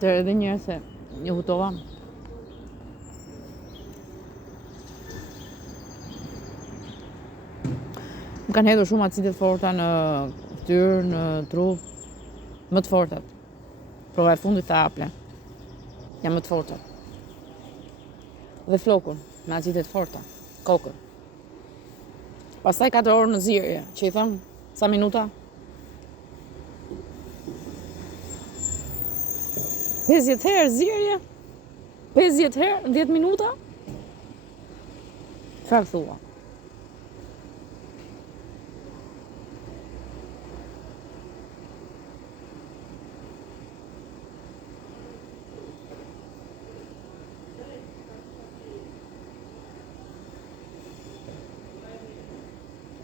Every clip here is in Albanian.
Të edhe njërë se një hutova. Më kanë hedhur shumë acidet forta në fytyrë, në trup. Më të fortat. Prova e fundit të aple. Jam më të fortat. Dhe flokun, me acidet forta. Kokën. Pastaj 4 orë në zierje, që i thëmë, sa minuta? 50 herë zierje? 50 herë, 10 minuta? Çfarë thua?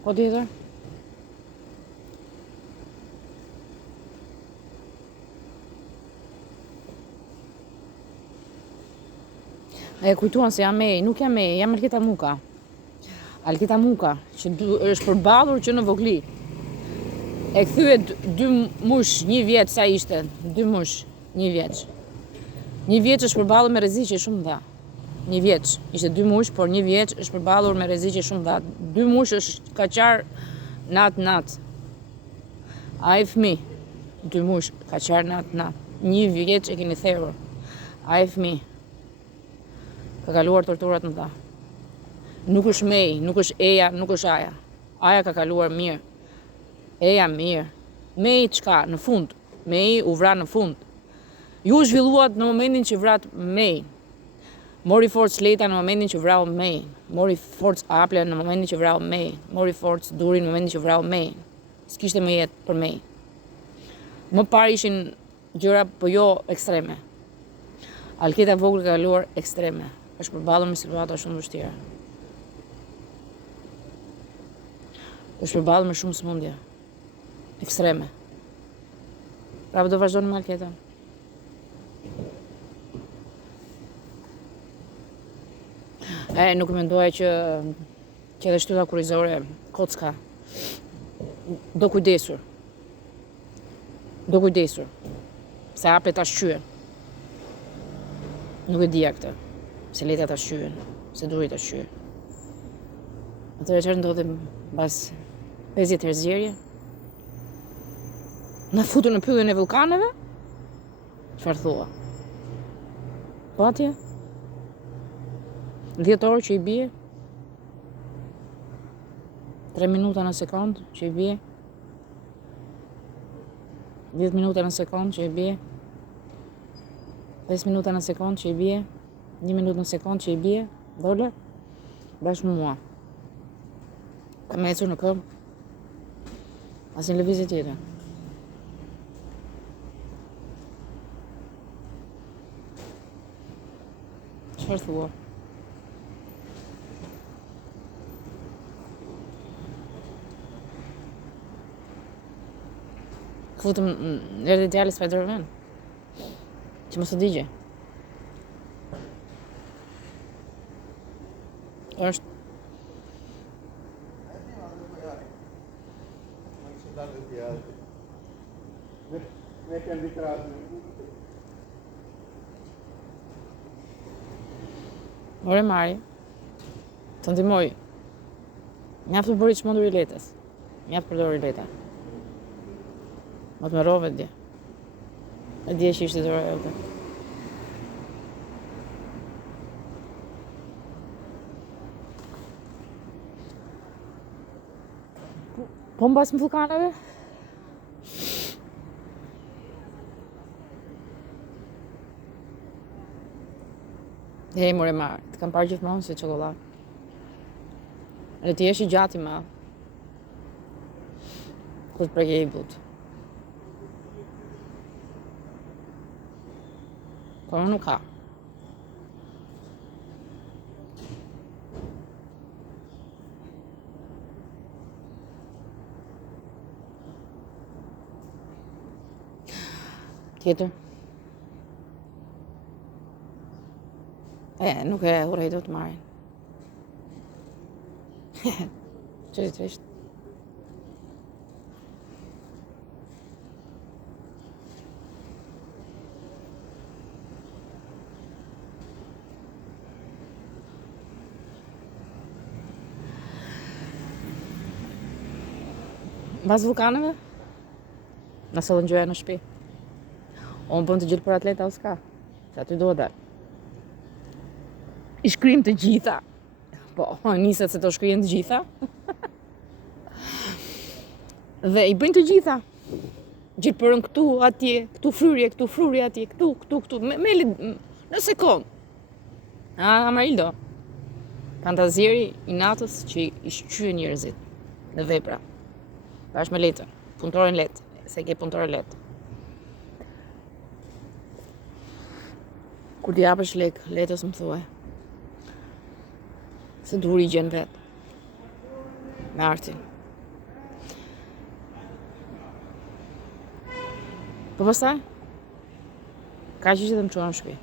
Po tjetër? E kujtuan se jam Mej, nuk jam Mej, jam Alketa Muka. Alketa Muka, që është përballur që në Vogli. E kthye 2 mush, 1 vjeç sa ishte, 2 mush, 1 vjeç. 1 vjeç është përballur me rreziqe shumë dha. 1 vjeç, ishte 2 mush, por 1 vjeç është përballur me rreziqe shumë dha. 2 mush është ka qarë nat. Ai fëmi, 2 mush, ka qarë nat. 1 vjeç e keni therrur. Ai fëmi, ka kaluar torturat më dha. Nuk është Mej, nuk është Eja, nuk është Aja. Aja ka kaluar mirë. Eja mirë. Mej çka? Në fund. Mej u vra në fund. Ju zhvilluat në momentin që vrat Mej. Mori forcë Leta në momentin që vrau Mej. Mori forcë Aple në momentin që vrau Mej. Mori forcë Duri në momentin që vrau Mej. S'kishte më jetë për Mej. Më parë ishin gjëra po jo ekstreme. Alketa vogël ka kaluar ekstreme. Është përballur me situata shumë vështira. Është përballur me shumë sëmundje ekstreme. Pra do vazhdojnë me Alketa. Nuk mendoja që edhe shtylla kurrizore kocka. Do kujdesur. Se Aple ta shqyen. Nuk e dija këtë. Se Leta ta shqyen. Se Duri ta shqyen. Atëherë çfarë ndodhi mbas 50 herë zjerje? Na futur në pylljen e vulkaneve? Çfarë thua? Po atje? 10 orë që i bie? 3 minuta në sekond që i bie? 10 minuta në sekond që i bie? 5 minuta në sekond që i bie? 1 minutë në sekond që i bie? Dole? Bashkë mua. Kam ecur në këmbë. Asnjë lëvizje tjetër. Çfarë thua? Futëm erdhi djali Spider-Man. Që mos të digje. Është Ore Mari, të ndihmoj. Mjaft të bëri çmendur i Letës. Mjaft përdori Leta. Mos më rrove dje. E dje që ishte dora jote. Po mbas më vulkaneve? Hej, more Marë, të kam parë gjithmonë si çokollatë. Edhe ti jesh i gjatë i madh. Kur të preke i but. Por nuk ka. Tjetër? Nuk e urrej dot Marin. Çështë. Mbas vulkaneve? Na sollën gjëja në shtëpi. Unë bën të gjithë për atleta o s'ka. Se aty do dal. I shkrim të gjitha. Po, niset se të shkrijen të gjitha. Dhe i bëjnë të gjitha. Gjithë përën këtu, atje, këtu fryrje atje, këtu. Në sekond. Amarildo. Fantazieri i natës që i shqyë njerëzit në vepra. Bashkë me letën. Punëtorin letë. Se ke punëtorin letë. Kur t'i japësh lek, letës më thuaj. Se duri i gjen vetë. Me artin. Po pastaj? Ka që të më qonë në shpi.